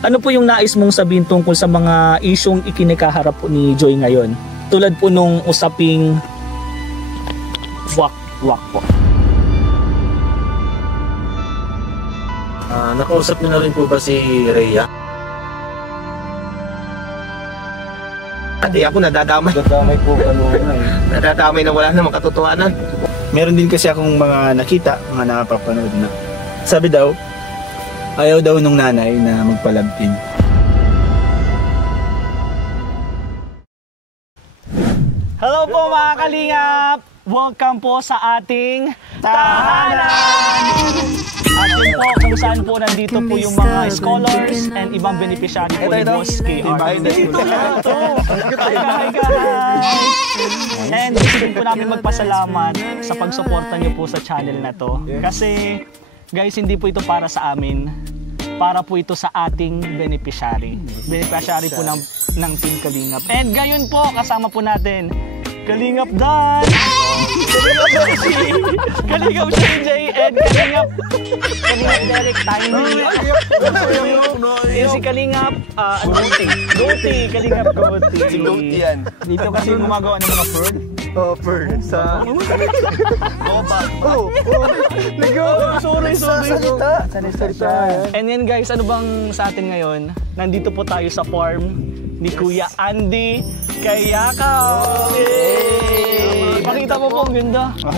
Ano po yung nais mong sabihin tungkol sa mga isyong ikinikaharap po ni Joy ngayon? Tulad po nung usaping wak po. Nakausap niyo na rin po ba si Rhea? Ate, ako nadadamay. Nadadamay po Nadadamay na wala namang katotohanan. Meron din kasi akong mga nakita, mga nakapapanood na. Sabi daw, ayaw daw nung nanay na magpalabing. Hello po mga kalingap! Welcome po sa ating tahanan! At yun po kung saan po nandito po yung mga scholars and ibang beneficiary po ni Boss KR. Hi guys! And gusto din po namin magpasalamat sa pagsuporta nyo po sa channel na to. Kasi guys, hindi po ito para sa amin. Para po ito sa ating beneficiary. Beneficiary po ng Team Kalingap. And gayon po, kasama po natin Kalingap Dan! Kalingap CJ and Kalingap Derek Tiny. Si Kalingap Goatee. Kalingap Goatee. Si Goatee yan. Dito kasi gumagawa ng mga fur. Oh, fur. Sa... Sorry. Salita. And yan guys, ano bang sa atin ngayon? Nandito po tayo sa farm ni Kuya Andy Kayakaw. Yay! Pakita mo po, ang ganda. Ang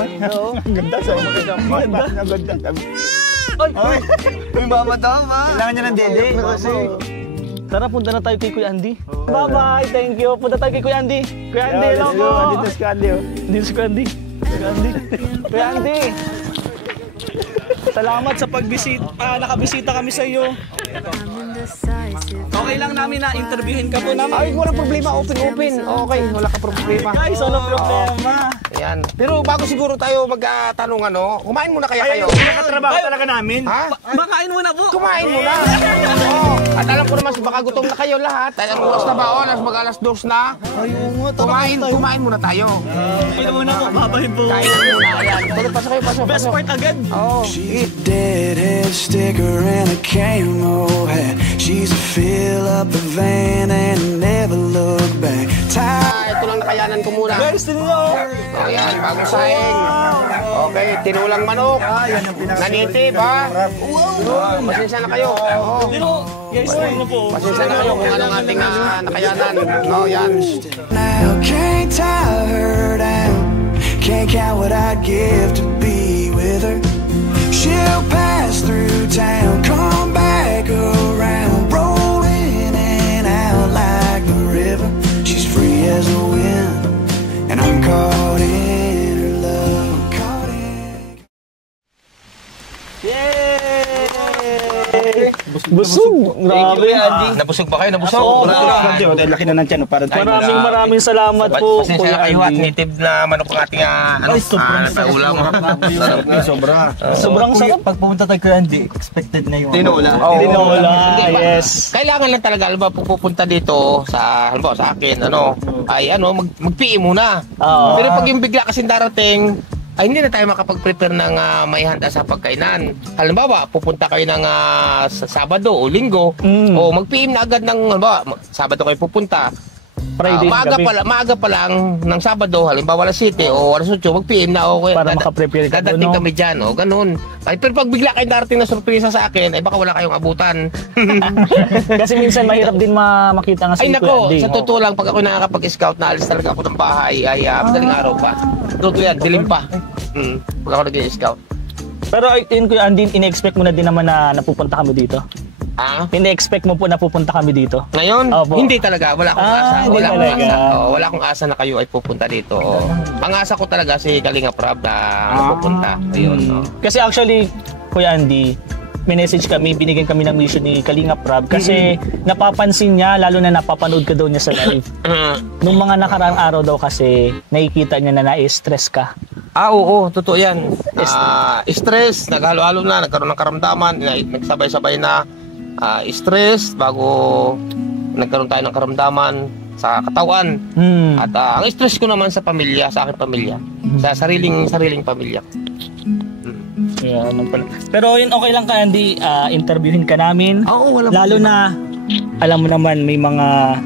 ganda. Ang ganda. Ay! May mama daw, ma. Kailangan niya ng dede. Tara, punta na tayo kay Kuya Andy. Bye-bye, thank you. Punta tayo kay Kuya Andy. Kuya Andy, hello po. Dito si Andy. Dito si Kuya Andy. Kuya Andy. Salamat sa pagbisita. Nakabisita kami sa iyo. Okay lang namin na interviewin ka po namin. Ay, walang problema. Open. Okay, wala ka problema. Guys, walang problema. Ayan. Pero bago siguro tayo magtanong kumain muna kaya kayo? Nakatrabaho talaga namin. Ha? Makain muna po. Kumain muna. At alam ko naman, baka gutom na kayo lahat. At anong oras na ba? Mag-alas 2 na. Kumain muna tayo. Kain muna po. Babahin po. Kain muna. Ayan. Pasok kayo. Best part agad. Oo. Deadhead sticker and a camo hat. She's a fill up the van and never look back. Ito lang nakayanan ko muna. Guys, tinyo. Ayan, bagong saing. Okay, tinulang manok. Nanitib, ha? Pasensya na kayo. Pero, guys, tinyo po. Pasensya na kayo kung anong ating nakayanan. Yan. Now can't tie her down. Can't count what I'd give to be with her. She'll pass through town, come back around, roll in and out like the river. She's free as the wind, and I'm caught in her love. Caught in... Yay! Busog! Grabe, Andy. Nabusog ba kayo? Nabusog? Laki na ng tiyan. Maraming salamat po, Pasensya Kuya na kayo at Andy. native na manok ang ating ulam. Sobrang sarap. Pag pumunta tayo kay Andy, expected na yung... Tinola, yes. Kailangan lang talaga, alam ba, pupunta dito sa, halimbawa sa akin, mag-PE muna. Pero pag yung bigla kasi darating, ay hindi na tayo makapag-prepare ng maihanda sa pagkainan. Halimbawa, pupunta kayo ng sa Sabado o Linggo, o mag-PM na agad ng, Sabado kayo pupunta. Friday maaga pa lang ng Sabado, halimbawa alas 7 o alas 8, mag-PM na okay. Para makaprepare ka doon, dadating no? kami dyan, ganun. Ay, pero pag bigla kayo darating na sorpresa sa akin, ay baka wala kayong abutan. Kasi minsan mahirap din makita nga si Ay nako, Kuya Andy. sa totoo lang, pag ako nakakapag-scout, naalis talaga ako ng bahay, ay madaling araw pa. Totoo yan, dilim pa. Pag ako nag-scout. Pero yun Kuya Andy, in-expect mo na din naman na napupunta kami dito? In-expect mo po na pupunta kami dito? Ngayon? Opo. Hindi talaga, wala akong asa. Wala akong asa na kayo ay pupunta dito. Pang-asa ko talaga si Kalingap Rob na pupunta. Ayun. Kasi actually, Kuya Andy, minessage kami, binigyan kami ng mission ni Kalingap Rob kasi napapansin niya, lalo na napapanood ka daw niya sa live. Nung mga nakaraang araw daw kasi, nakikita niya na na-stress ka. Oo, totoo yan. Stress, naghalo-halo na, nagkaroon ng karamdaman, nagsabay-sabay na stress bago nagkaroon tayo ng karamdaman sa katawan. At ang stress ko naman sa pamilya, sa aking pamilya, sa sariling pamilya. Yeah, pala. Pero yun okay lang ka Andy, interviewin ka namin. Oo, wala lalo na alam mo naman may mga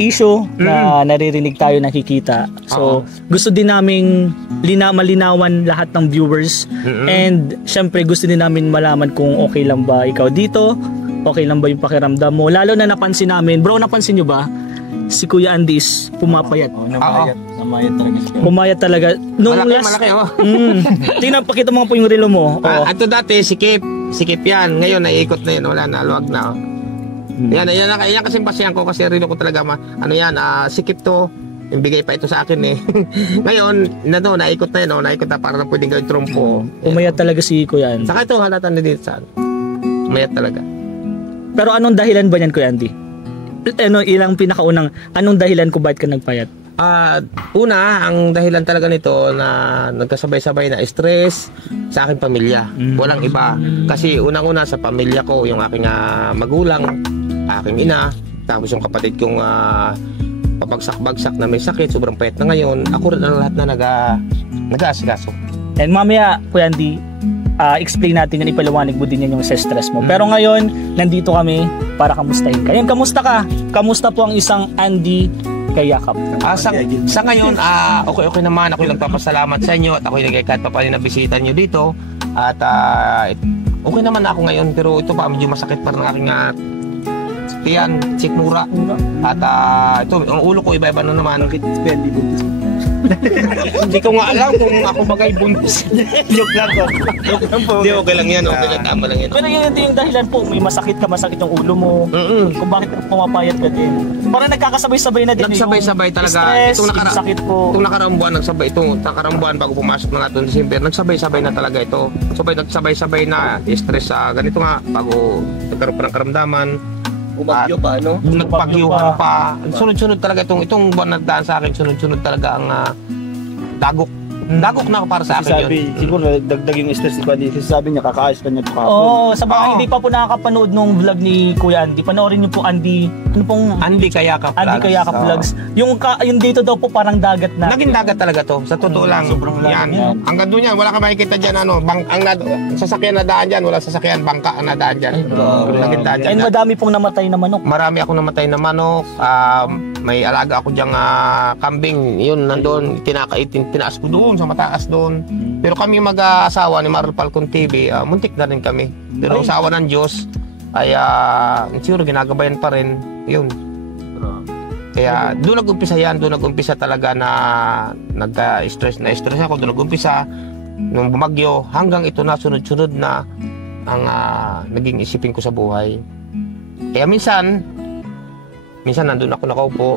issue na naririnig tayo, nakikita. So, gusto din naming malinawan lahat ng viewers. And syempre gusto din namin malaman kung okay lang ba ikaw dito, okay lang ba yung pakiramdam mo. Lalo na napansin namin, bro, napansin nyo ba? Si Kuya Andy is pumapayat. Namayat talaga siya. Pumayat talaga. Nung Malaki, oh. Tingnan, pakita mo nga po yung relo mo. Ato dati, sikip yan. Ngayon, naiikot na yun. Wala na, luwag na. Oh. Yan kasi pasiyan ko kasi rilo ko talaga sikip to. Yung bigay pa ito sa akin eh. Ngayon, naikot na yun. Naikot na para na pwedeng gawin trumpo. Pumayat talaga si Kuya Andy. Saka ito, halatan na dito saan. Pumayat talaga. Pero anong dahilan ba niyan, Kuya Andy? Anong dahilan ko bakit ka nagpayat? Una, ang dahilan talaga nito na nagkasabay-sabay na stress sa aking pamilya. Walang iba. Kasi unang-una sa pamilya ko, yung aking magulang, aking ina, tapos yung kapatid kong pabagsak-bagsak na may sakit, sobrang payat na ngayon. Ako rin ang lahat na nag-aasikaso. And mamaya, Kuya Andy, explain natin yan, ipaliwanag mo din yan yung stress mo. Pero ngayon, nandito kami para kamustahin ka. Yan, kamusta ka? Kamusta po ang isang Andy Kayakap? Sa ngayon, okay naman. Ako'y nagpapasalamat sa inyo at ako'y kahit pa paano nabisita nyo dito. At okay naman ako ngayon, pero ito pa, medyo masakit pa ng aking tiyan, sikmura. At ito, ang ulo ko iba-iba na naman. Hindi ko nga alam kung ako bagay buntis. Joke lang po. Hindi, okay lang yan. Okay lang, tama lang yan. Pero yun yung dahilan po, may masakit yung ulo mo. Kung bakit pumapayat ka din. Parang nagkakasabay-sabay na din. Nagsabay-sabay talaga. Stress, yung sakit po. Itong nakaraang buwan, nakaraang buwan bago pumasok na nga itong December, nagsabay-sabay na talaga ito. Nagsabay-sabay na stress sa ganito nga, bago nagkaroon pa ng karamdaman. Umagyo pa, ano? Nagpagyuhan pa. Sunod-sunod talaga itong buwan na daan sa akin, sunod-sunod talaga ang dagok. Dagok na ako para sa akin yun. Siguro dagdag yung stress ni Kuya. Sabi niya, kakaayos ka niya ito kahapon. Oo, sa mga hindi pa po nakakapanood nung vlog ni Kuya Andy, panoorin niyo po Andy Kayakap Vlogs. Andy Kayakap Vlogs. Yung dito daw po parang dagat na. Naging dagat talaga to, sa totoo lang. Sobrang lalim yan. Hanggang doon yan, wala ka makikita dyan, sasakyan na daan dyan, wala sasakyan, bangka na daan dyan. Naging dagat. And madami pong namatay na manok. Marami akong namatay na manok. May alaga ako dyang kambing. Yun, nandun, tinaas ko doon sa mataas doon. Pero kami mag-asawa ni Marl Falcon TV, muntik na rin kami. Pero sa awa ng Diyos, ay siguro ginagabayan pa rin. Yun. Kaya doon nag-umpisa yan. Doon nag-umpisa talaga na nagka-stress ako. Doon nag-umpisa nung bumagyo hanggang ito na sunod-sunod na ang naging isipin ko sa buhay. Kaya minsan nandun ako nakaupo,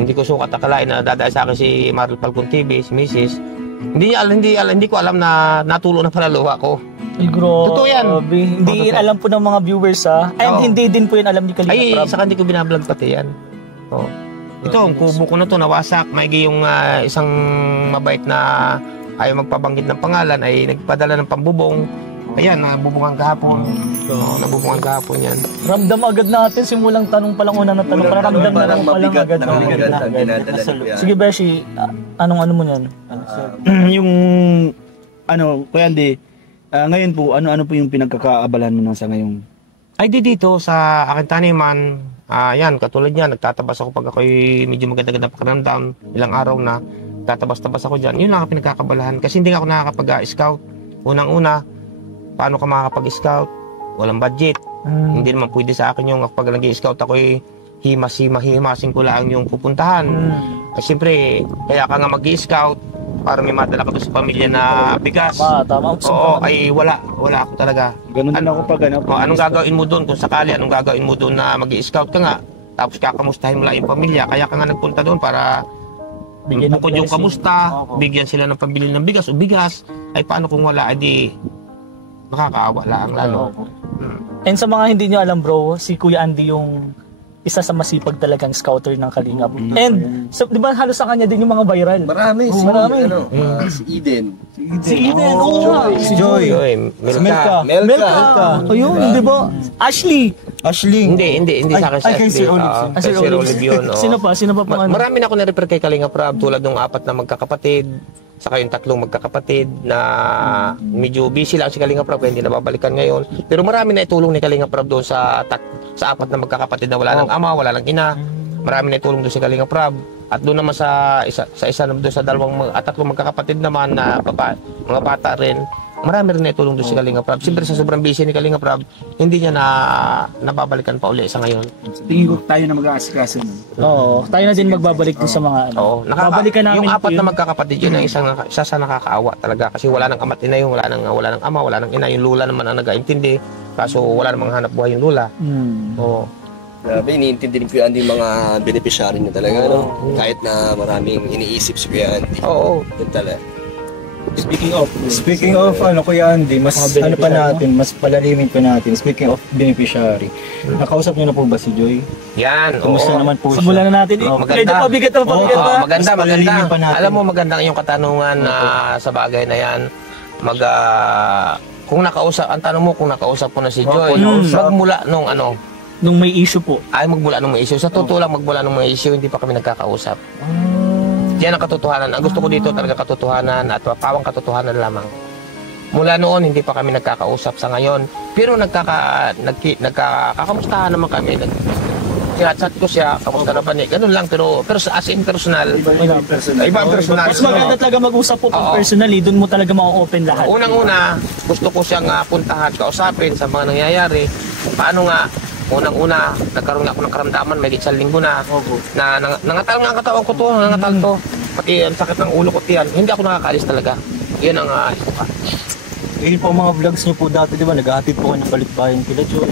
hindi ko sukat akalain na dadaan sa akin si Marl Falcon TV, si Mrs. Hindi ko alam na natulo na pala luha ko. Ay, grabe. Totoo yan. Hindi alam po ng mga viewers and hindi din po yun alam ni Kalinga Prab. Saka hindi ko binablog pati yan. Ito, ang kubo ko na to nawasak. Maigi yung isang mabait na ayaw magpabanggit ng pangalan ay nagpadala ng pambubong. Ayan, nabubungan kahapon. Nabubungan kahapon yan. Ramdam agad natin, simulang tanong pa lang una na tanong. Parang ramdam na lang pa lang agad. Sige, Beshi, anong mo yan? Kuya Andy, ngayon po, ano po yung pinagkakaabalahan mo sa ngayong? Ay, dito sa aking taniman, yan, katulad yan, nagtatabas ako pag ako'y medyo maganda-ganda pakiramdam, ilang araw na, tatabas-tabas ako dyan. Yun lang ang pinagkakabalahan. Kasi hindi ako nakakapag-scout. Unang-una, paano ka makakapag-scout? Walang budget. Hindi naman pwede sa akin yung pag nag-scout ako'y himasin ko lang yung pupuntahan. Kasi siyempre, kaya ka nga mag-scout para may madala ka doon sa pamilya na bigas. Tama. Oo, ay wala ako talaga. Ganun din ako pag anong gagawin mo doon kung sakali, anong gagawin mo doon na mag-scout ka nga? Tapos kakamustahin mo lang yung pamilya. Kaya ka nga nagpunta doon para bukod yung kamusta, bigyan sila ng pambili ng bigas o bigas. Ay paano kung wala, edi makakaawa lang lalo. And sa mga hindi nyo alam bro, si Kuya Andy yung isa sa masipag talagang scouter ng Kalingap. And di ba halos sa kanya din yung mga viral? Marami. Si Eden. Si Eden, si Joy. Melka. Ayun, di ba? Ashley. Hindi sa akin si Ashley. Sir Olive yun. Sino pa pang ano? Marami na ako na-refer kay Kalinga Prab tulad ng 4 na magkakapatid. saka yung tatlong magkakapatid na medyo busy lang si Kalinga Prab, hindi nababalikan ngayon. Pero marami na itulong ni Kalinga Prab doon sa apat na magkakapatid na wala ng ama, wala ng ina. Marami na itulong doon si Kalinga Prab. At doon naman sa isa doon sa tatlong magkakapatid naman na mga bata rin, marami rin na itulong doon si Kalinga Prab. Siyempre sa sobrang busy ni Kalinga Prab, hindi niya nababalikan pa uli sa ngayon. Tingin ko tayo na mag-aasikaso. Oo, tayo na din magbabalik din sa mga ano. Oo, Babalikan namin yung apat yun. na magkakapatid yun ang isa sa nakakaawa talaga kasi wala nang ama't ina yung wala nang ama, wala nang ina, yung lula naman ang nag-aintindi. Kaso wala namang hanap buhay yung lula. Oo. Grabe, iniintindi ni Kuya Andy yung mga beneficiary niya talaga, no? Kahit na maraming iniisip si Kuya Andy. Oo. Yun talaga. Speaking of Kuya Andy, mas ano pa natin, mas palalimin pa natin. Speaking of beneficiary, nakausap niyo na po ba si Joy? Yan, Kumusta oo. naman po siya? Simulan na natin. Maganda. Medyo pabigat na pabigat Oo, pa. maganda. Mas palalimin pa natin. Alam mo, maganda yung katanungan sa bagay na yan. Kung nakausap, ang tanong mo kung nakausap ko na si Joy, magmula nung Nung may issue po. magmula nung may issue. Sa totoo lang, magmula nung may issue, hindi pa kami nagkakausap. Yan ang katotohanan. Ang gusto ko dito talaga katotohanan at pawang katotohanan lamang. Mula noon, hindi pa kami nagkakausap sa ngayon. Pero nagkakamustahan naman kami. Chat ko siya, kamusta na ba niya? Ganun lang, pero as in personal. Ibang personal. Mas maganda talaga mag-usap po pag Oo. personally, doon mo talaga ma-open lahat. Unang-una, gusto ko siyang puntahan, kausapin sa mga nangyayari. Paano nga, unang-una, nagkaroon ako ng karamdaman, may isang linggo na nangatal nga ang katawan ko to, nangatal to. Pati ang sakit ng ulo ko tiyan, hindi ako nakakaalis talaga. Yun ang iska. Yun po mga vlogs niyo po dati, di ba? Naghahatid po kayo ng balikbayan kila Joy.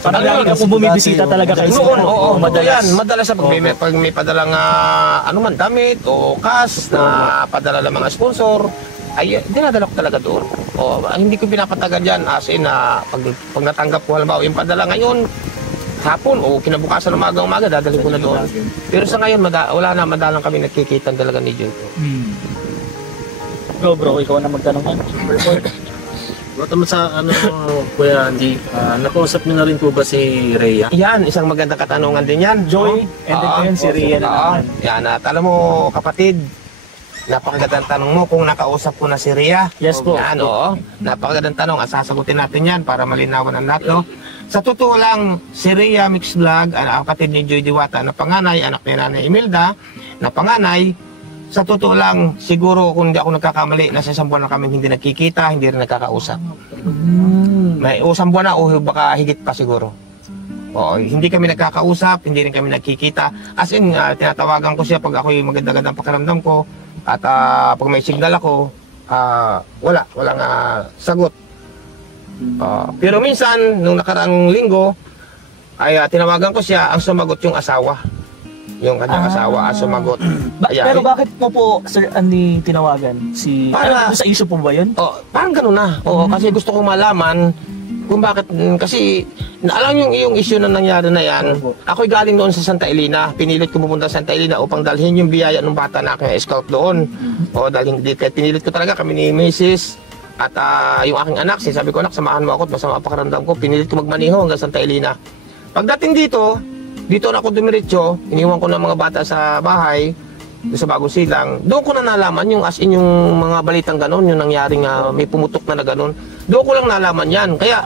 Parang lagi ka po bumibisita talaga kayo. Noon, oo, madalas. Madalas sa pag may padalang damit o cash na padala ng mga sponsor, ay dinadala ko talaga doon. Hindi ko pinapatagal yan as in pag natanggap ko halimbawa yung padala ngayon, hapon o kinabukasan ng umaga, dadalhin ko na doon. Pero sa ngayon, wala na, madalang kami nagkikitan talaga ni Joy. Go bro, ikaw na magtanong yan. Tama sa Kuya Andy, nakausap niyo na rin po ba si Rhea? Yan, isang magandang katanungan din yan. Joy, and then ko yun si Rhea na naman. Yan, alam mo kapatid, napakagandang tanong mo kung nakausap ko na si Rhea. Yes po. Yan, oo. Napakagandang tanong. Sasagutin natin yan para malinawan ang lahat, no? Sa totoo lang, si Rhea Mix Vlog, ang kapatid ni Joy Diwata na panganay, anak ni Nanay Imelda, na panganay, sa totoo lang, siguro kung hindi ako nagkakamali, nasa isang buwan na kami hindi nagkikita, hindi rin nagkakausap. May isang buwan na o baka higit pa siguro. Hindi kami nagkakausap, hindi rin kami nagkikita. As in, tinatawagan ko siya pag ako'y maganda-gandang pakiramdam ko. At pag may signal ako, walang sagot. Pero minsan, nung nakaraang linggo, ay tinawagan ko siya, ang sumagot yung asawa. Yung kanyang asawa ang sumagot. Pero bakit mo po, Sir Andy, tinawagan? Para- Sa issue po ba yun? Parang gano'n na. Kasi gusto kong malaman kung bakit, kasi alam yung issue na nangyari na yan, ako'y galing doon sa Santa Elena. Pinilit ko pumunta sa Santa Elena upang dalhin yung biyaya ng bata na aking scout doon. Pinilit ko talaga kami ni Mrs. At yung aking anak, sabi ko, anak, samahan mo ako at masama pakaramdam ko. Pinilit ko magmaniho hanggang Santa Elena. Pagdating dito na ako dumiretso, iniwan ko ng mga bata sa bahay, sa Bagong Silang. Doon ko na nalaman yung as in yung mga balitang ganon, yung nangyaring may pumutok na ganon. Doon ko lang nalaman yan. Kaya,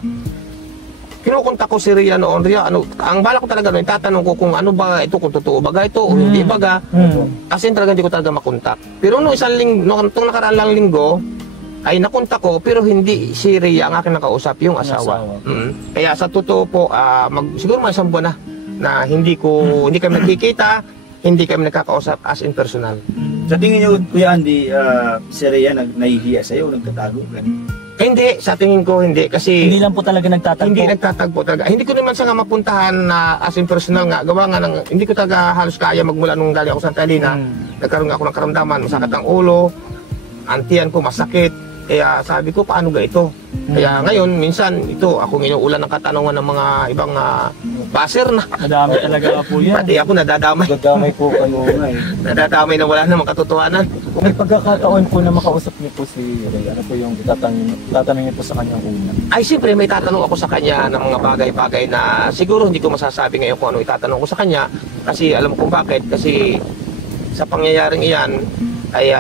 kinukontak ko si Rhea noon. Rhea, ang bala ko talaga noon, tatanong ko kung ano ba ito, kung totoo ba ito o hindi ba. Kasi talaga hindi ko talaga makontak. Pero nung itong nakaraan lang linggo, ay nakontak ko, pero hindi si Rhea ang aking nakausap, yung asawa. Kaya sa totoo po, siguro may isang buwan na hindi kami nagkikita, hindi kami nakakausap as in personal. Sa tingin niyo, Kuya Andy, si Rhea nahihiya sa'yo o nagtatago? Hindi, sa tingin ko hindi kasi Hindi lang po talaga nagtatagpo. hindi nagtatagpo talaga. Hindi ko naman siya nga mapuntahan na as in personal nga. Gawa nga ng, hindi ko talaga halos kaya magmula nung galing ako sa Santa Elena. Nagkaroon ako ng karamdaman, masakit ang ulo, antiyan ko masakit. Kaya sabi ko, paano ga ito? Kaya ngayon, minsan, ako inuulan ng katanungan ng mga ibang baser na. Madami talaga po yan. Pati ako nadadamay. Nagdamay po kayo nga eh. Nadadamay na wala namang katotohanan. Kung may pagkakataon po na makausap niyo po si Rhea, ano po yung tatanungin niyo po sa kanyang una? Ay, siyempre, may tatanong ako sa kanya ng mga bagay-bagay na siguro hindi ko masasabi ngayon kung ano itatanong ko sa kanya. Kasi alam ko bakit. Kasi sa pangyayaring iyan, ay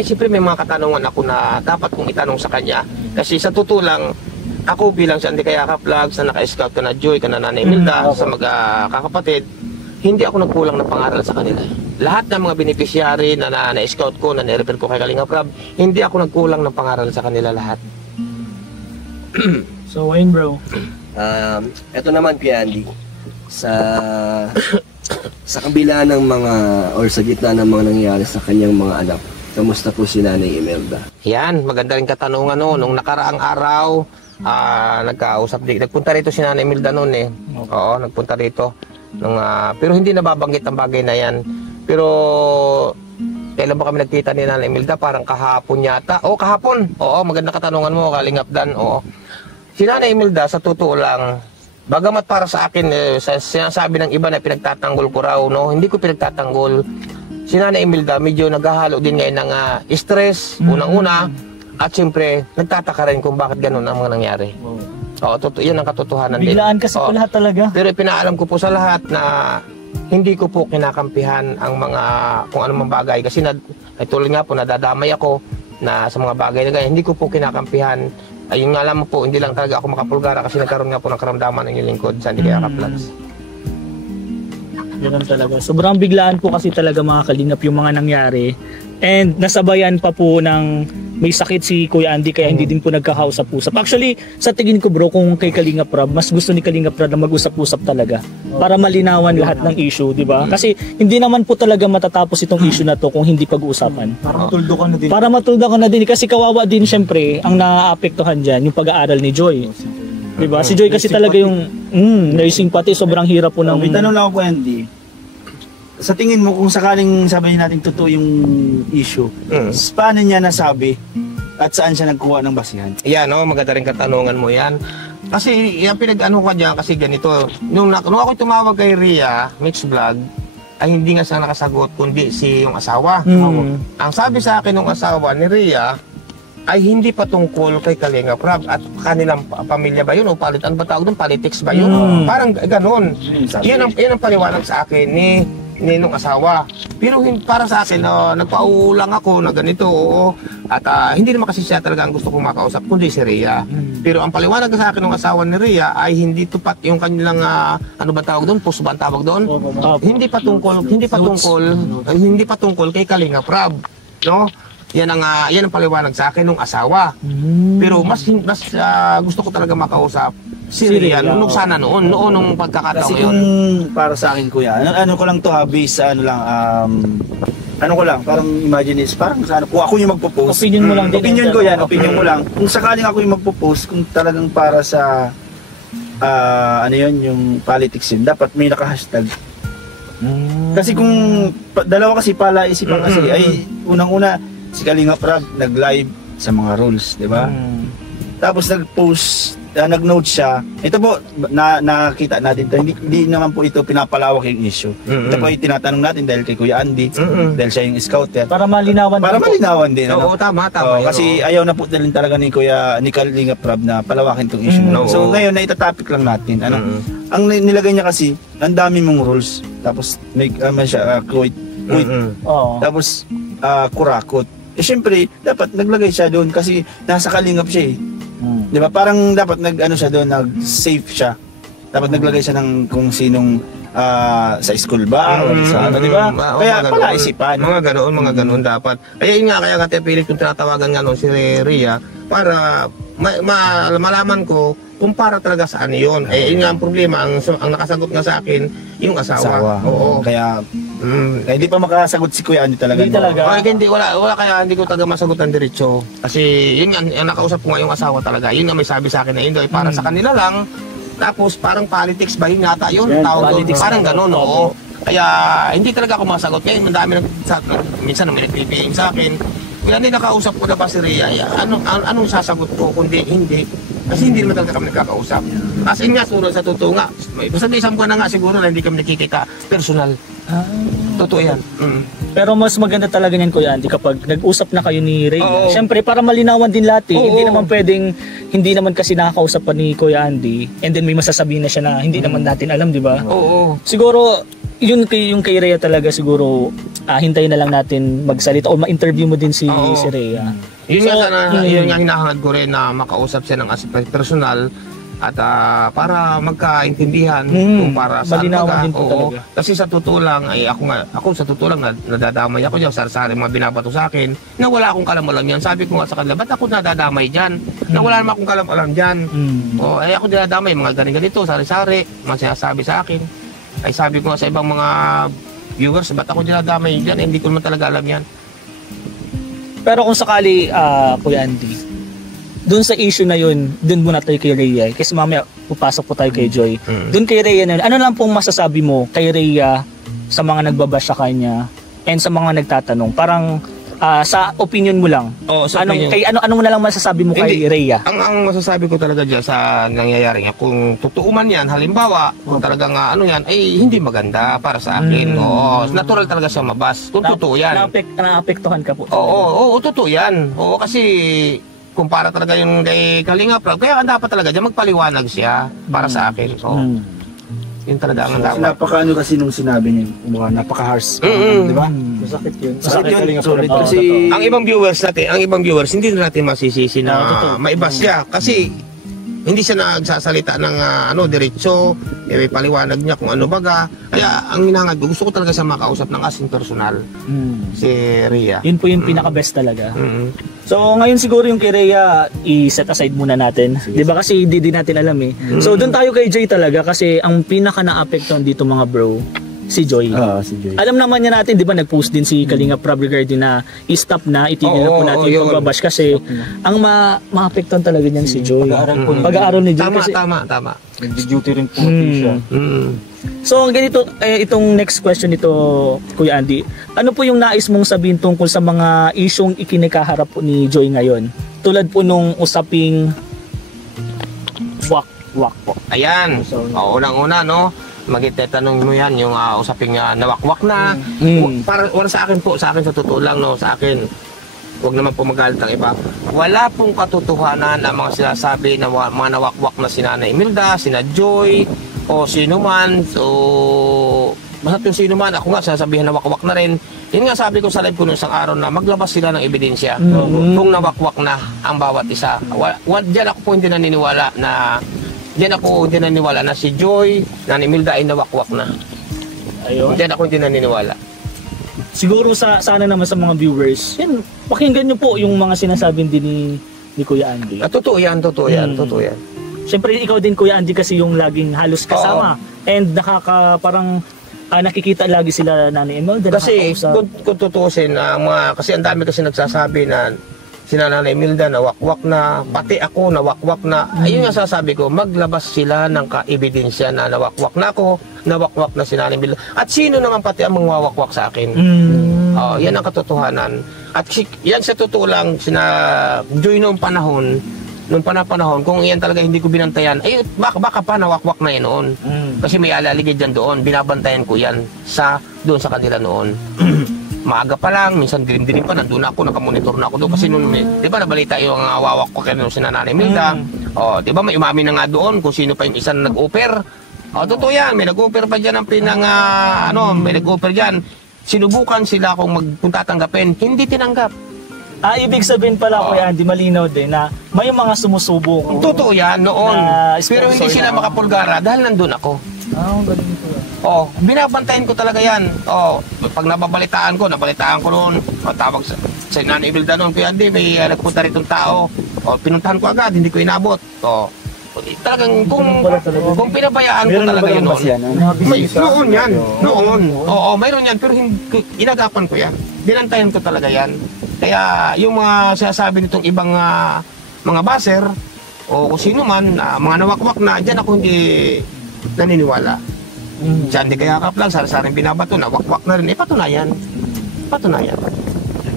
siyempre may mga katanungan ako na dapat kong itanong sa kanya. Kasi sa totoo lang, ako bilang si Andy Kayaka Vlogs na naka-scout ka na Joy, ka na Nanay Imelda, sa magkakapatid, hindi ako nagkulang ng pangaral sa kanila. Lahat ng mga beneficiary na na-scout ko, na nirefer ko kay Kalinga Prab, hindi ako nagkulang ng pangaral sa kanila lahat. So, Wayne bro. Ito naman Kuya Andy, sa kabila ng mga or sa gitna ng mga nangyayari sa kanyang mga anak, kamusta po si Nanay Imelda? Yan, maganda rin katanungan nung nakaraang araw, nagpunta rito si Nanay Imelda noon eh. Oo, nagpunta rito. Pero hindi nababanggit ang bagay na yan. Pero kailan ba kami nagkita ni Nanay Imelda? Parang kahapon yata. Kahapon. Oo, maganda katanungan mo, Kalingap Dan. Oo. Si Nanay Imelda, sa totoo lang, bagamat para sa akin, sa sinasabi ng iba na pinagtatanggol ko raw, no? Hindi ko pinagtatanggol. Si Nanay Imelda, medyo naghahalo din ngayon ng stress, unang-una, at siyempre, nagtataka rin kung bakit ganun ang mga nangyari. Oo, yun ang katotohanan din. Biglaan kasi po lahat talaga. Pero pinaalam ko po sa lahat na hindi ko po kinakampihan ang mga kung anumang bagay. Kasi tulad nga po, nadadamay ako na sa mga bagay na ganyan. Hindi ko po kinakampihan. Ayun nga alam mo po, hindi lang talaga ako makapulgara kasi nagkaroon nga po ng karamdaman ng inyong lingkod sa Andy Kayaka Vlogs. Ganun talaga. Sobrang biglaan po kasi talaga mga kalingap yung mga nangyari. And nasabayan pa po ng may sakit si Kuya Andy kaya hindi din po nagkakausap-usap. Actually, sa tingin ko bro, kung kay Kalinga Prab, mas gusto ni Kalinga Prab na mag-usap-usap talaga para malinawan lahat ng issue, di ba? Kasi hindi naman po talaga matatapos itong issue na to kung hindi pag-uusapan. Para matuldo ka na din. Para matuldo ka na din kasi kawawa din syempre ang naaapektuhan diyan yung pag-aaral ni Joy. Di ba? Si Joy kasi talaga yung nursing pati sobrang hirap po ng... May tanong lang ako, Andy. Sa tingin mo, kung sakaling sabihin natin totoo yung issue, paano niya nasabi at saan siya nagkuha ng basihan? Yan, maganda rin katanungan mo yan. Kasi yung pinag-ano ko dyan, kasi ganito, nung ako tumawag kay Rhea, Mix Vlog, ay hindi nga siya nakasagot, kundi si yung asawa. Ang sabi sa akin ng asawa ni Rhea, ay hindi pa tungkol kay Kalinga Prab at kanilang pamilya ba yun o palitan ba tawag doon, politics ba yun? Parang ganun. Yan ang paliwanag sa akin ni nung asawa. Pero para sa akin, nagpaulang ako na ganito, at hindi naman kasi siya talaga ang gusto kong makausap, kundi si Rhea. Pero ang paliwanag sa akin ng asawa ni Rhea ay hindi tupat yung kanilang, ano ba tawag doon? Post ba ang tawag doon? Hindi pa tungkol kay Kalinga Prab. No? Yan ang paliwanag sa akin ng asawa. Pero mas gusto ko talaga makausap si Rhea nung sana noon nung pagkakataon kasi yun. Kasi para sa akin kuya, ano ko lang to based sa ano ko lang, parang imagine is parang sa kung ako yung magpo-post. Opinion mo lang din. Opinion ko yan, opinion mo lang. Kung sakaling ako yung magpo-post, kung talagang para sa ano yun, yung politics yun, dapat may naka-hashtag. Kasi kung dalawa kasi pala isipan kasi ay unang-una si Kalinga Prab nag-live sa mga rules, di ba? Tapos nag-post, nag-note siya. Ito po, nakita natin ito. Hindi naman po ito pinapalawak yung issue. Ito po yung tinatanong natin dahil kay Kuya Andy, dahil siya yung scouter. Para malinawan din. Oo, tama. Kasi ayaw na po din talaga ni Kalinga Prab na palawakin itong issue. So ngayon, naitatopic lang natin. Ang nilagay niya kasi, ang dami mong rules. Tapos may siya, quit. Tapos kurakot. Siyempre, dapat naglagay siya doon kasi nasa kalingap siya eh. Di ba? Parang dapat siya doon, nag-safe siya. Dapat naglagay siya ng kung sinong sa school ba o sa di ba? Kaya pala isipan. Mga ganoon dapat. Ayun nga, kaya pilit kong tinatawagan nga si Rhea para malaman ko kung para talaga saan yun. Yun nga ang problema, ang nakasagot nga sa akin, yung asawa. Oo. Kaya hindi pa makasagot si Kuya Andy talaga. Hindi talaga. Wala kaya hindi ko talaga masagot ang diretso. Kasi yun nga, yung nakausap ko nga yung asawa talaga. Yun nga may sabi sa akin na yun doon, para sa kanila lang. Tapos parang politics ba yun yata yun? Parang ganun, oo. Kaya hindi talaga ako masagot. Ngayon, minsan may nag-PPM sa akin. Kaya hindi nakausap ko na ba si Rhea? Anong sasagot ko kundi hindi? Kasi hindi naman talaga kami nagkakausap. Kasi nga, sa totoo nga, basta isang buwan na nga siguro na hindi kami nakikita personal. Totoo yan. Pero mas maganda talaga niyan Kuya Andy kapag nag-usap na kayo ni Rhea. Siyempre para malinawan din lahat hindi naman pwedeng hindi naman kasi nakakausap pa ni Kuya Andy and then may masasabihin na siya na hindi naman natin alam, di ba? Oo. Siguro yung kay Rhea talaga siguro hintayin na lang natin magsalita o ma-interview mo din si Rhea. Yun nga sana, yun nga hinahangad ko rin na makausap siya ng personal at para magkaintindihan kung para saan malinawan din po talaga. Kasi sa totoo lang ay ako sa totoo lang nadadamay ako diyan sa mga binabato sa akin na wala akong kalam-alam yan. Sabi ko nga sa kanila, ba't ako nadadamay diyan? Na wala naman akong kalam-alam diyan. Ay ako dinadamay mga ganito, sari-sari, mga sinasabi sa akin. Ay sabi ko nga sa ibang mga viewers, ba't ako dinadamay diyan? Hindi ko naman talaga alam yan. Pero kung sakali, Kuya Andy, doon sa issue na yun, doon muna tayo kay Rhea. Kasi mamaya pupasok po tayo kay Joy. Doon kay Rhea na yun, ano lang pong masasabi mo kay Rhea sa mga nagbabash sa kanya and sa mga nagtatanong? Parang sa opinion mo lang. Sa opinion. Ano mo na lang masasabi mo kay Rhea? Ang masasabi ko talaga diyan sa nangyayari nga, kung totoo man yan, halimbawa, kung talagang yan, ay hindi maganda para sa akin. Natural talaga siya mabas. Kung totoo yan. Naapektuhan ka po. Oo, totoo yan. Oo, kasi kung para talaga yung kay Kalinga Prab, kaya dapat talaga diyan magpaliwanag siya para sa akin. So, yun talaga ang dapat. Napaka-ano kasi nung sinabi niya, napaka-harsh. Di ba? Masakit yun. Sakit yun. Solid Oo, kasi... Ang ibang viewers, hindi na natin masisisi na maibas siya. Kasi hindi siya nagsasalita ng diretso, may paliwanag niya kung ano baga. Kaya ang hinangad, gusto ko talaga siya makausap ng asing personal, si Rhea. Yun po yung pinaka-best talaga. So ngayon siguro yung kay Rhea, i-set aside muna natin. Di ba kasi hindi din natin alam eh. So doon tayo kay Joy talaga kasi ang pinaka na-apektuhan dito mga bro, si Joy. Si Joy. Alam naman niya natin, di ba nag-post din si Kalinga Prab regarding na i-stop na, itigil na po natin yung pagbabash kasi ang ma-apektuhan talaga niyan si Joy. Pag-aaral ni Joy. Tama. Nag-duty rin po siya. So ganito, itong next question nito, Kuya Andy. Ano po yung nais mong sabihin tungkol sa mga isyong ikinikaharap po ni Joy ngayon? Tulad po nung usaping wak po. Ayan, unang-una, no? Magitatanong mo yan, yung usaping nawakwak na. Para sa akin po, sa totoo lang, no? Sa akin, huwag naman po magalit ang iba. Wala pong katotohanan na mga sinasabi na mga nawakwak na si Nanay Imelda, sina Joy, o sino man. So, basta yung sino man, ako nga sasabihin na wakwak na rin. Yun nga sabi ko sa live ko noong isang araw na maglabas sila ng ebidensya kung nawakwak na ang bawat isa. Diyan ako po hindi naniniwala na si Joy, Nanay Imelda ay nawakwak na. Ayun. Diyan ako hindi naniniwala. Siguro sana naman sa mga viewers, yan, pakinggan nyo po yung mga sinasabi din ni Kuya Andy. Totoo yan. Siyempre ikaw din Kuya Andy kasi yung laging halos kasama. And nakikita lagi sila Nanay Imelda. Kasi kung tutusin, kasi ang dami kasi nagsasabi na si Nanay Imelda nawakwak na, pati ako nawakwak na. Ayun nga sasabi ko, maglabas sila ng kaebidensya na nawakwak na ako, nawakwak na si Nanay Imelda. At sino naman pati ang mangwawakwak sa akin? Yan ang katotohanan. At yan sa totoo lang, sina Joy noong panahon, kung yan talaga hindi ko binantayan, ay baka pa nawakwak na yan noon. Kasi may alaligid dyan doon, binabantayan ko yan doon sa kanila noon. Maaga pa lang, minsan dilim-dilim pa, nandun ako, nakamonitor na ako doon. Kasi noon, di ba nabalita yung wawakwak yan si Nanay Imelda. Di ba may umami na nga doon kung sino pa yung isa na nag-offer. Totoo yan, may nag-offer pa dyan ang may nag-offer dyan. Sinubukan sila kung tatanggapin, hindi tinanggap. Ibig sabihin pala Kuya Andy, malinaw din na may mga sumusubok. Totoo yan noon. Pero hindi sila makapulgara dahil nandun ako. Galing po. Binabantayan ko talaga yan. Pag nabalitaan ko noon, tawag sa Nanay Imelda noon, Kuya Andy, may nagpunta ritong tao. Pinuntahan ko agad, hindi ko inabot. Talagang kung pinabayaan ko talaga yun noon. Noon yan. Mayroon yan, pero inagapan ko yan. Binantayan ko talaga yan. Kaya yung mga sinasabi nitong ibang mga baser o kung sino man, mga nawakwak na, dyan ako hindi naniniwala. Diyan di kaya lang, sari-saring binabato, nawakwak na rin. Patunayan.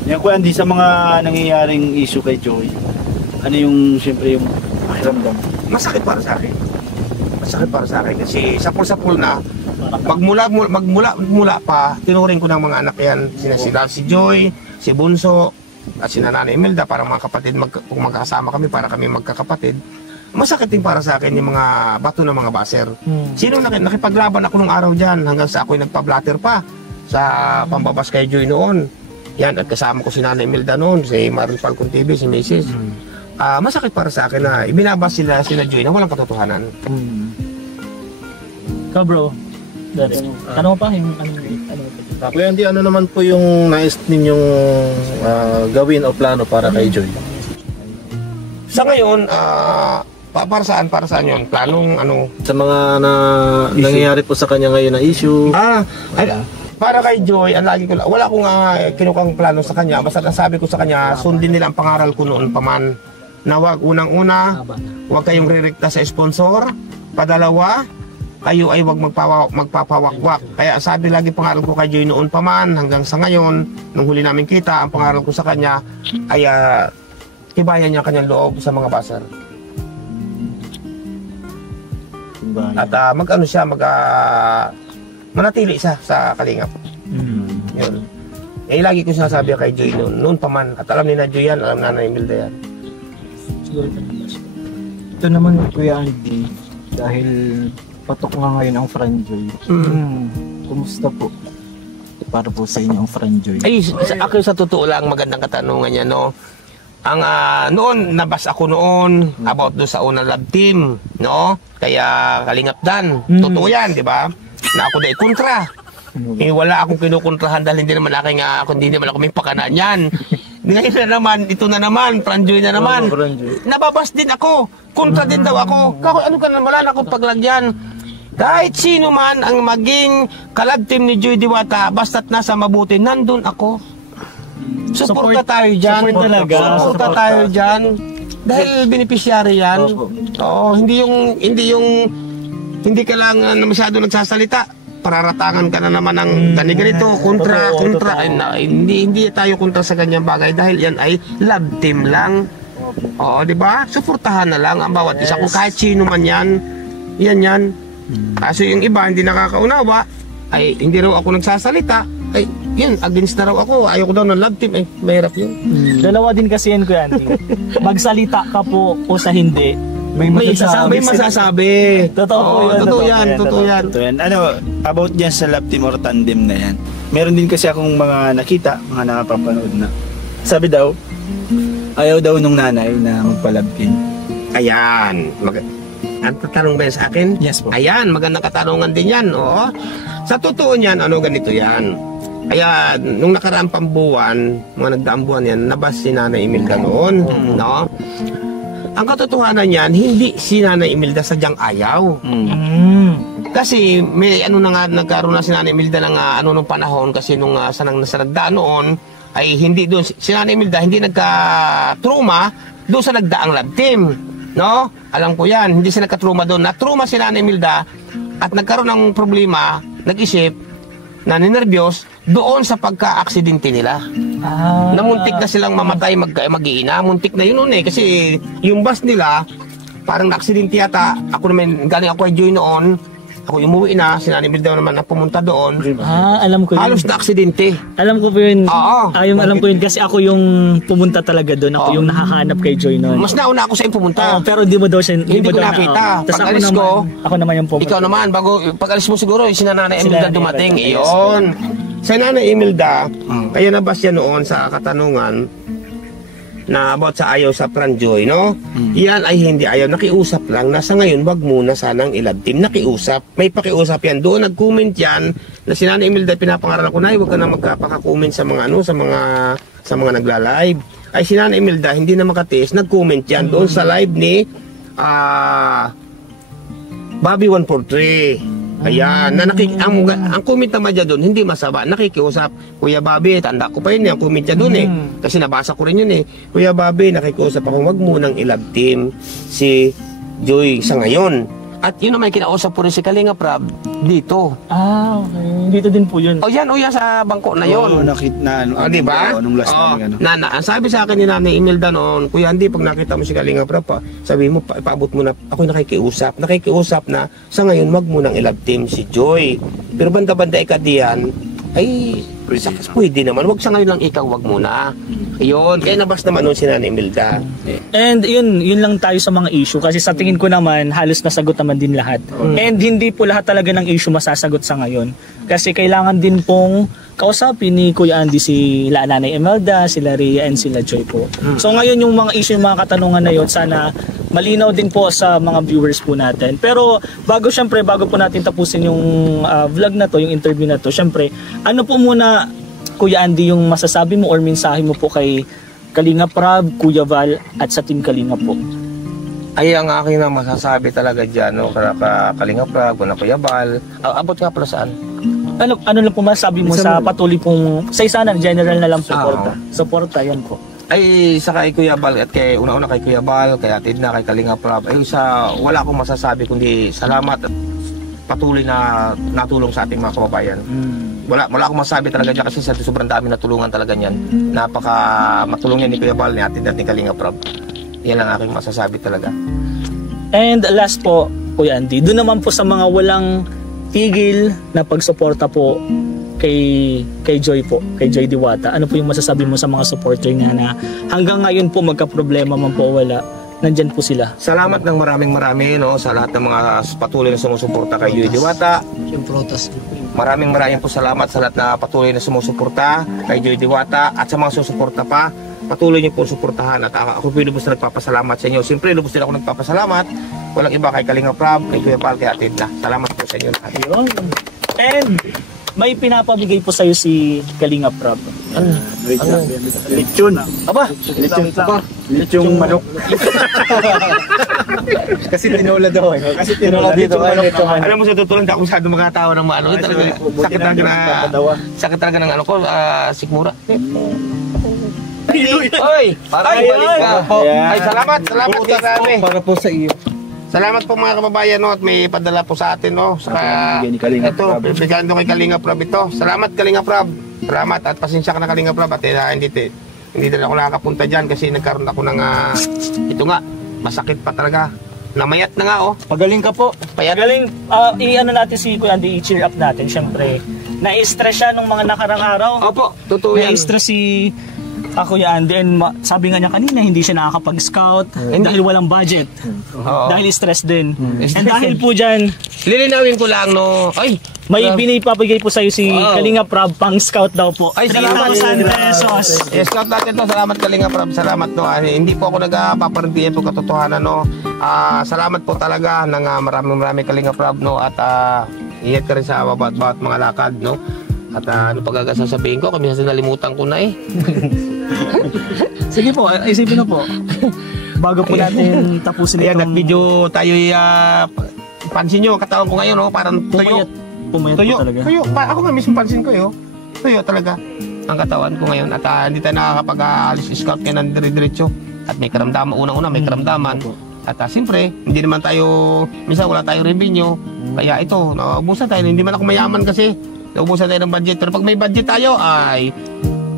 Yan Kuya Andy, sa mga nangyayaring issue kay Joy, ano yung, siyempre yung pakiramdam? Masakit para sa akin. Kasi sapul-sapul na, magmula pa, tinuring ko ng mga anak yan. Si Joy, si Bunso, at si Nanay Imelda, para mga kapatid, kung magkasama kami, para kami magkakapatid. Masakit din para sa akin yung mga bato ng mga baser. Sino nakipaglaban ako nung araw dyan hanggang sa ako'y nagpa-blatter pa. sa pambabas kay Joy noon. Yan, at kasama ko si Nanay Imelda noon, si Maril Falcon TV, si Mrs. Masakit para sa akin na ibinabas sila Joy na walang katotohanan. Ikaw bro, tanong pa yung ano Kuya Andy, ano naman po yung nais ninyong gawin o plano para kay Joy? Sa ngayon, para saan yun? Planong ano? Sa mga nangyayari po sa kanya ngayon na issue. Para kay Joy, ang lagi ko wala akong kinukang plano sa kanya. Basta nasabi ko sa kanya, sundin nila ang pangaral ko noon paman. Na wag unang-una, wag kayong rirekta sa sponsor. Padalawa, kayo ay wag magpapawakwak. Kaya sabi lagi pangaral ko kay Joy noon paman hanggang sa ngayon, nung huli namin kita, ang pangaral ko sa kanya ay tibayan niya kanyang loob sa mga baser. At manatili siya sa Kalingap. Yun. Lagi ko sinasabi kay Joy noon pa man. At alam ni na Joy yan, alam na Nanay Imelda yan. Ito naman Kuya Andy, dahil patok nga ngayon ang Franjoy. Kumusta po? Para po sa inyo ang Franjoy. Ay, ako sa totoo lang, magandang katanungan niya, no? Ang noon, nabasa ako noon about do sa unang lab team, no? Kaya Kalingap Dan, totoo yan, di ba? Na ako dahil kontra. Wala akong kinukontrahan dahil hindi naman ako may pakanan yan. Ngayon na naman, ito na naman, Franjoy na naman. Nababas din ako, kontra din daw ako. Ano ka naman, wala na akong paglagyan. Kahit sino man ang maging kalab team ni Joy Diwata, basta't nasa mabuti, nandun ako. Suporta tayo dyan. Suporta tayo dyan. Dahil beneficiary yan. Oo, hindi ka lang masyado nagsasalita. Pararatangan ka na naman ng ganito, kontra. Hindi tayo kontra sa ganyang bagay dahil yan ay love team lang. Oo, di ba? Suportahan na lang ang bawat isa. Kung kahit sino man yan, yan. Kaso yung iba hindi nakakaunawa, ay hindi raw ako nagsasalita. Ay, yun, against na raw ako. Ayoko daw ng love team. Ay, mahirap yun. Dalawa din kasi yan, Kuya Andy. Magsalita ka po o sa hindi, may masasabi. Totoo yan. Ano, about dyan sa love team or tandem na yan. Meron din kasi akong mga nakita, mga nakapapanood na. Sabi daw, ayaw daw nung nanay na magpa-love team. Ayan. Ang tatanong ba yan sa akin? Yes po. Ayan, magandang katanungan din yan. Oo. Sa totoo niyan, ganito yan. Kaya, nung nakaraang pambuwan, mga nagdaang buwan yan, nabas si Nanay Imelda noon. No? Ang katotohanan niyan, hindi si Nanay Imelda sadyang ayaw. Kasi may nagkaroon na si Nanay Imelda ng nung panahon kasi nung sa nagdaan noon ay hindi doon si Nanay Imelda hindi nagka-trauma doon sa nagdaang lab team, no? Alam ko 'yan, hindi siya nagka-trauma doon. Na-trauma si Nanay Imelda at nagkaroon ng problema, nag-isip na ninervyos doon sa pagka-aksidente nila. Namuntik na silang mamatay mag-iina. Muntik na yun noon kasi yung bus nila parang na-aksidente yata. Ako naman, galing ako kay Joy noon. Ako umuwi na, si Nanay Imelda naman na pumunta doon. Alam ko yun. Halos na aksidente. Alam ko po yun. Oo. Alam ko yun kasi ako yung pumunta talaga doon. Ako yung nakahanap kay Joy noon. Mas nauna ako sa yung pumunta. Pero hindi mo daw siya, hindi ko nakita. Tapos Pag alis ko, ako naman yung pumunta. Ikaw naman, pag alis mo siguro, si Nanay Imelda dumating. Imelda. Iyon. Sa Nanay Imelda, kaya nabas yan noon sa katanungan na about sa ayaw sa Franjoy, no? Yan ay hindi ayaw, nakiusap lang na sa ngayon wag muna sanang i-love team, nakiusap, may pakiusap yan. Doon nag-comment yan na si Nanay Imelda, pinapangaralan ko na, wag ka na magpaka-comment sa mga sa mga nagla-live. Ay si Nanay Imelda hindi na makatiis, nag-comment yan doon sa live ni Bobby 143. Ayan, ang comment naman dyan doon, hindi masama, nakikiusap. Kuya Bobby, tanda ko pa yun, ang comment niya doon kasi nabasa ko rin yun Kuya Bobby, nakikiusap ako, wag munang i-love team si Joy sa ngayon. At yun naman, kinausap po rin si Kalingap Rab dito. Okay. Dito din po yun. O yan sa bangko na yun. Diba? Nung last Ang sabi sa akin ni Nanay Imelda noon, Kuya Andy, pag nakita mo si Kalingap Rab, sabi mo, ipaabot mo na, ako nakikiusap na sa ngayon, wag mo nang i-love team si Joy. Pero banda-banda ikadiyan, ay Pwede naman. Wag sa ngayon lang ikaw, wag muna. Ayun. Kaya nabas naman nun si Nanay Imelda. And yun lang tayo sa mga issue kasi sa tingin ko naman halos nasagot naman din lahat. And hindi po lahat talaga ng issue masasagot sa ngayon. Kasi kailangan din pong kausapin ni Kuya Andy si Nanay Imelda, sila Rhea and sila Joy po. So ngayon yung mga issue, mga katanungan na yun, sana malinaw din po sa mga viewers po natin. Pero bago po natin tapusin yung vlog na to, yung interview na to, syempre, ano po muna Kuya Andy yung masasabi mo or mensahe mo po kay Kalinga Prab, Kuya Val at sa Team Kalinga po? Ay, ang akin na masasabi talaga dyan, no? Kalinga Prab, Kuya Val. Abot nga pala saan? Ano lang po masasabi mo sa patuloy pong sa isa na general na lang suporta yan po. Ay, sa kay Kuya Val at kay una-una kay Kuya Val, kay Atid na, kay Kalinga Prab, ay wala akong masasabi kundi salamat at patuloy na natulong sa ating mga kababayan. Wala akong masasabi talaga dyan kasi sa sobrang dami natulungan talaga niyan. Napaka matulong yan ni Kuya Val, ni Atid at ni Kalinga Prab. Yan ang aking masasabi talaga. And last po, Kuya Andy, doon naman po sa mga walang tigil na pagsuporta po kay Joy po, kay Joy Diwata. Ano po yung masasabi mo sa mga supporter niya na hanggang ngayon po magka-problema man po wala, nandyan po sila? Salamat ng maraming no, sa lahat ng mga patuloy na sumusuporta kay Joy Diwata. Maraming po salamat sa lahat na patuloy na sumusuporta kay Joy Diwata at sa mga susuporta pa. Patuloy niyo po suportahan at ako po lubos na nagpapasalamat sa inyo. Siyempre lubos din ako nagpapasalamat. Walang iba kay Kalinga Prab, kay Kuya Val, kay Atid na. Salamat po sa inyo lahat. Ayun. And may pinapabigay po sa'yo si Kalinga Prab. Lechon. Aba, Lechon pa. Lechon manok. Kasi tinola daw eh. Kasi tinola dito. Alam mo sa totoo lang, hindi ako masyado makatawa ng maano. Sakit talaga ng ano ko, sikmura. Oy! Parang balik ka. Ay, salamat marami. Para po sa iyo. Salamat po mga kababayan, no, at may padala po sa atin, no. Saka ito, bigyan ko kay Kalinga Prab ito. Salamat Kalinga Prab. Salamat at pasensya ka na Kalinga Prab at hindi na ako nakakapunta dyan kasi nagkaroon ako ng ito nga, masakit pa talaga. Namayat na nga, oh. Pagaling ka po. Payat. Galing, i-ano natin si Kuya Andy, i-cheer up natin, syempre. Na-stress siya nung mga nakarang araw. Opo, totoo yan. Na-stress si Kuya Andy and sabi nga niya kanina hindi siya nakakapag-scout dahil walang budget. Dahil stress din. And dahil po dyan, lilinawin ko lang, no. Ay, may pinipapigay po sa'yo si Kalinga Prab pang scout daw po. Ay, 3,000 pesos. Scout natin to. Salamat Kalinga Prab. Salamat, no. Hindi po ako nagpaparindihan po katotohanan, no. Salamat po talaga ng maraming Kalinga Prab, no. At ingat ka rin sa bawat mga lakad, no. At ano pagkakasasabihin ko, kami nalimutan ko na eh. Sige po, isipin na po. Bago po natin tapusin Ayan, itong... nag-video tayo pansin nyo, katawan ko ngayon, no? Parang tuyo. Pumayat po talaga. Tuyo. Ako nga mismo pansin ko, tuyo talaga ang katawan ko ngayon. At hindi tayo nakakapag-alis scout kaya ng dire-diretso. At may karamdaman, unang-una may karamdaman. At siyempre, hindi naman tayo, minsan wala tayong revenue. Kaya ito, naubusan tayo. Hindi man ako mayaman kasi naubusan tayo ng budget. Pero pag may budget tayo, ay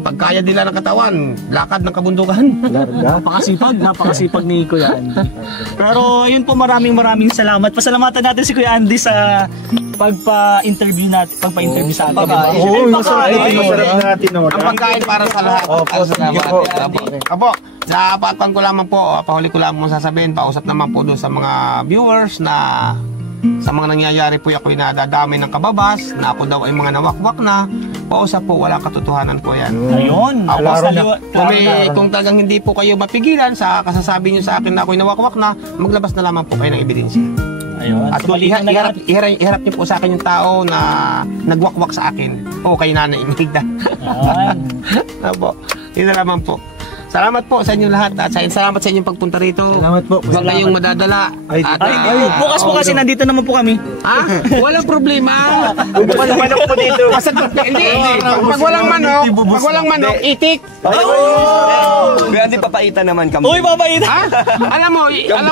pagkaya nila ng katawan, lakad ng kabundukan. Napakasipag ni Kuya Andy. Pero yun po, maraming salamat. Pasalamatan natin si Kuya Andy sa pagpa-interview sa atin. Masarap natin. Ang pagkain para sa lahat. Apo, napatan ko lamang po, pahuli ko lamang sasabihin, pausap naman po doon sa mga viewers na sa mga nangyayari po ako'y nadadami ng kababas, na ako daw ay mga nawakwak na, pausap po, walang katotohanan po yan. Ayun, kung talagang hindi po kayo mapigilan sa kasasabi nyo sa akin na ako'y nawakwak na, maglabas na lamang po kayo ng ebidensya. Ayun. At iharap niyo po sa akin yung tao na nagwakwak sa akin o kay Nanay Imelda. Apo, yun na lamang po. Salamat po sa inyo lahat at salamat sa inyong pagpunta rito. Salamat po. Huwag kayong madadala. Bukas po kasi nandito naman po kami. Walang problema. Walang manok po dito. Hindi. Pag walang manok, itik. Kaya hindi papaitan naman kami. Uy, babaitan. Alam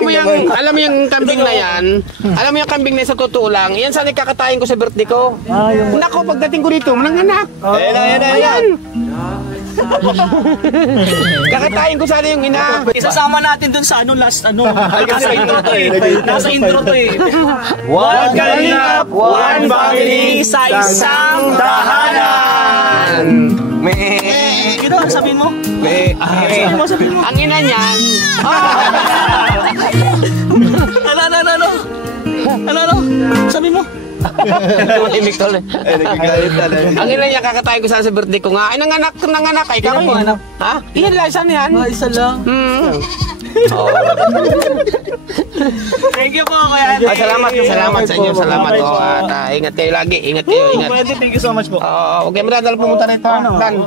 mo yung kambing na yan. Alam mo yung kambing na sa totoo lang. Yan sana kakatayin ko sa birthday ko. Nako, pagdating ko dito, mananganak. Ayan. Kakatayin ko sana yung ina. Isasama natin dun sa last nasa intro to eh. Nasa intro to eh. One kalingap, one family, sa isang tahanan. Ito, sabihin mo? Sabihin mo. Ang ina niyan. Ano? Sabihin mo? Tumahimik tol eh. Nagagalit talaga. Ang ina niya kakatayin ko sana sa birthday ko nga. Ay, nanganak ay ikaw. Ilan po anak? Ha? Iyan lang, isa yan. Isa lang. Thank you po, Kuya Andy. Salamat sa inyo. Salamat po. At ingat kayo lagi. Ingat kayo. Kuya Andy, thank you so much po. Okay, madadal pumunta rito. Dan.